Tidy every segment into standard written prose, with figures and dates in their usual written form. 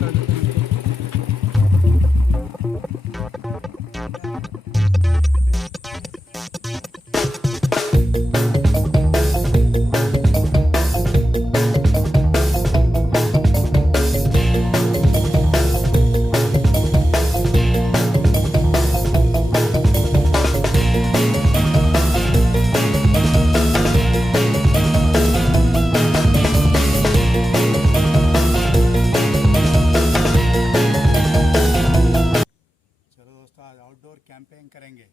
मसाला देते हैं इसको। आज आउटडोर कैंपिंग करेंगे।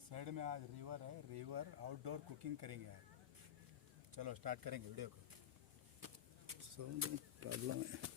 साइड में आज रिवर है, रिवर आउटडोर कुकिंग करेंगे आज। चलो स्टार्ट करेंगे वीडियो को। साउंड प्रॉब्लम है।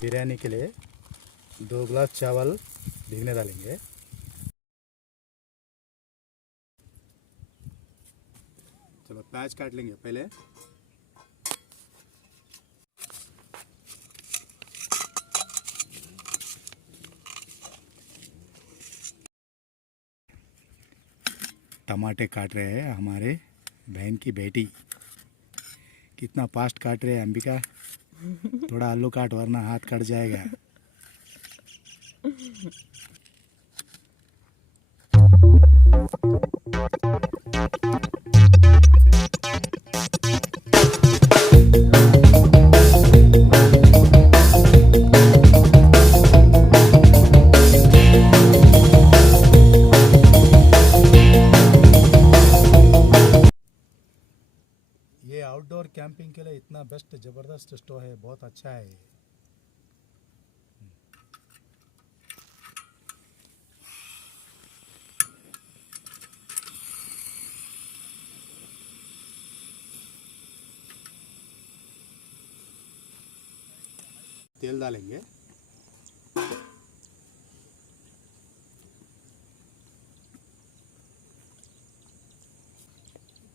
बिरयानी के लिए 2 गिलास चावल भिगने डालेंगे। चलो प्याज काट लेंगे पहले। टमाटे काट रहे हैं हमारे बहन की बेटी। कितना फास्ट काट रहे हैं अंबिका। थोड़ा आलू काट वरना हाथ कट जाएगा। ये आउटडोर कैंपिंग के लिए इतना बेस्ट ज़बरदस्त स्टोव है, बहुत अच्छा है ये। तेल डालेंगे।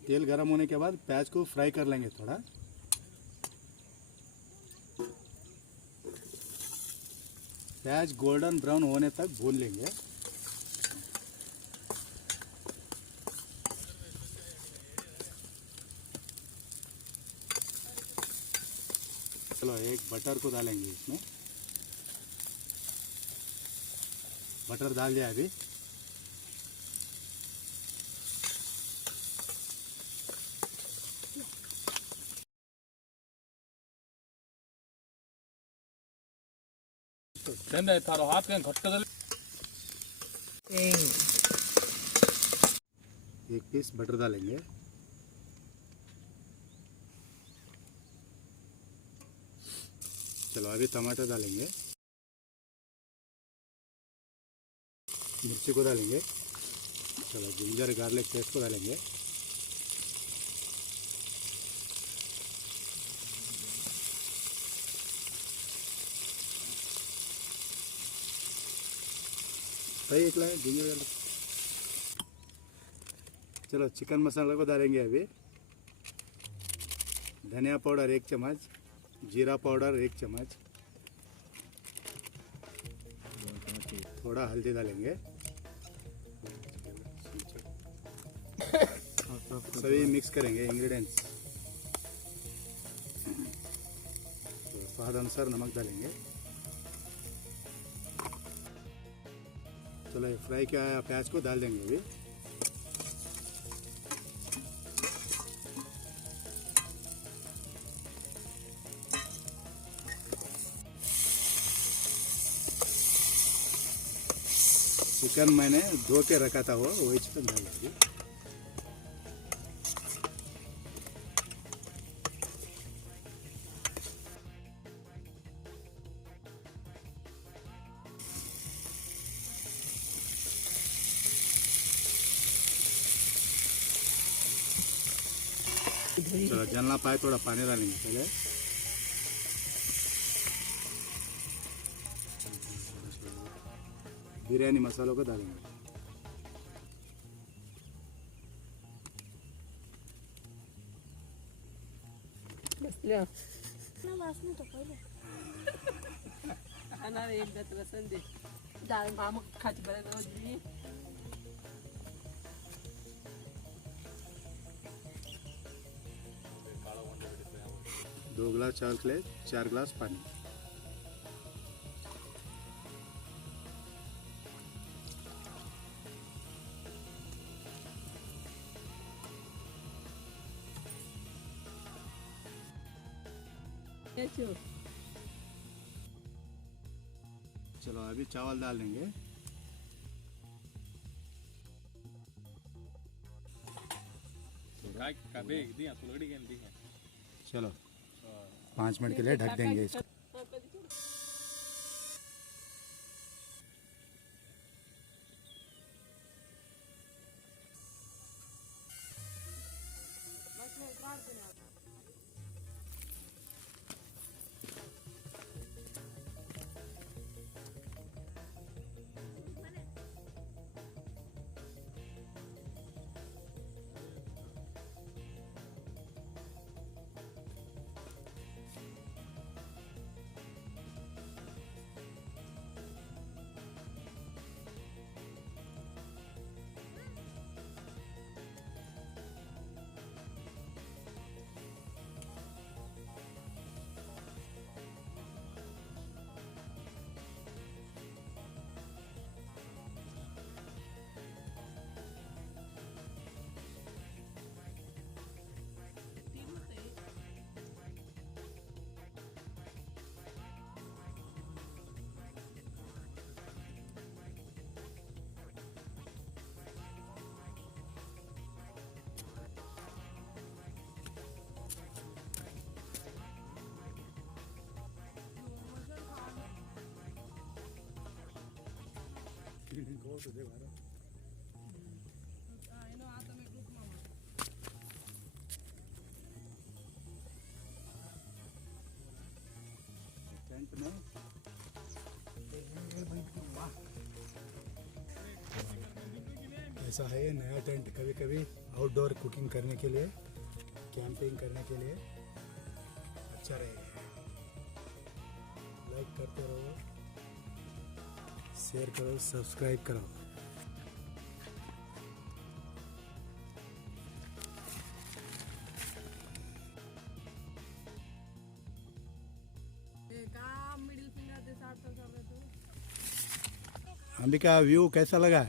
तेल गरम होने के बाद प्याज को फ्राई कर लेंगे थोड़ा। प्याज गोल्डन ब्राउन होने तक भून लेंगे। चलो एक बटर को डालेंगे इसमें। बटर डाल दिया अभी। थारो हाथ कहीं घट्ट कर। एक पीस बटर डालेंगे। चलो अभी टमाटर डालेंगे। मिर्ची को डालेंगे। चलो जिंजर गार्लिक पेस्ट को डालेंगे। सही इतना है जिंजर गार्लिक। चलो चिकन मसाला को डालेंगे अभी। धनिया पाउडर 1 चम्मच, जीरा पाउडर 1 चम्मच, थोड़ा हल्दी डालेंगे। सभी मिक्स करेंगे इंग्रेडिएंट्स। तो स्वाद अनुसार नमक डालेंगे। चलो फ्राई किया प्याज को डाल देंगे अभी। चिकन मैंने धो के रखा था, वो वही चिकन डाल दिया। चलो जलना पाए थोड़ा पानी डालेंगे पहले। बिरयानी मसालों को डालेंगे। बसल्या ना वासनी तो पहिले खाना एकदा तुला संदे डाळ मामा खाती बरं होती 2 गिलास चावल के लिए 4 गिलास पानी। चलो अभी चावल डाल देंगे। काय का बे दिया तो लड़ी गेम दिया। चलो 5 मिनट के लिए ढक देंगे इसको। टेंट में ऐसा है नया टेंट, कभी कभी आउटडोर कुकिंग करने के लिए, कैंपिंग करने के लिए अच्छा रहेगा। लाइक करते रहो, शेयर करो, सब्सक्राइब करो। अंबिका व्यू कैसा लगा?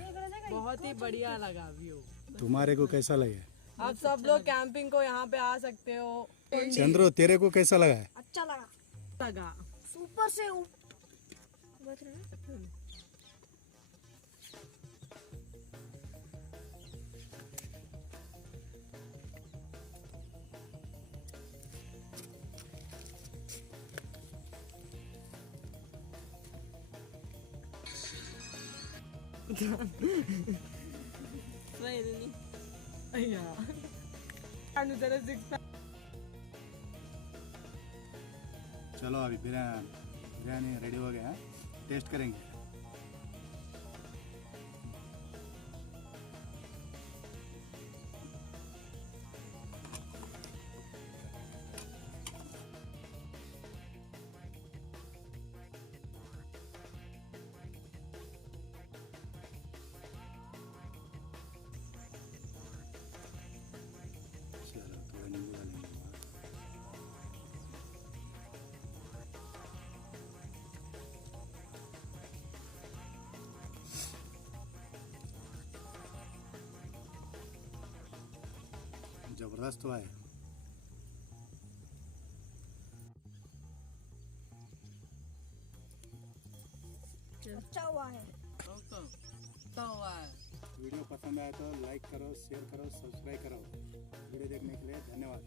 बहुत ही बढ़िया लगा व्यू। तुम्हारे को कैसा लगा? आप सब लोग कैंपिंग को यहाँ पे आ सकते हो। चंद्रो तेरे को कैसा लगा? अच्छा लगा सुपर से बच रहे हैं। चलो अभी बिरयानी रेडी हो गया, टेस्ट करेंगे। चलो थोड़ा नींबू डालेंगे। जबरदस्त हुआ है। अच्छा हुआ है। जलता हुआ है। वीडियो पसंद आया तो लाइक करो, शेयर करो, सब्सक्राइब करो। वीडियो देखने के लिए धन्यवाद।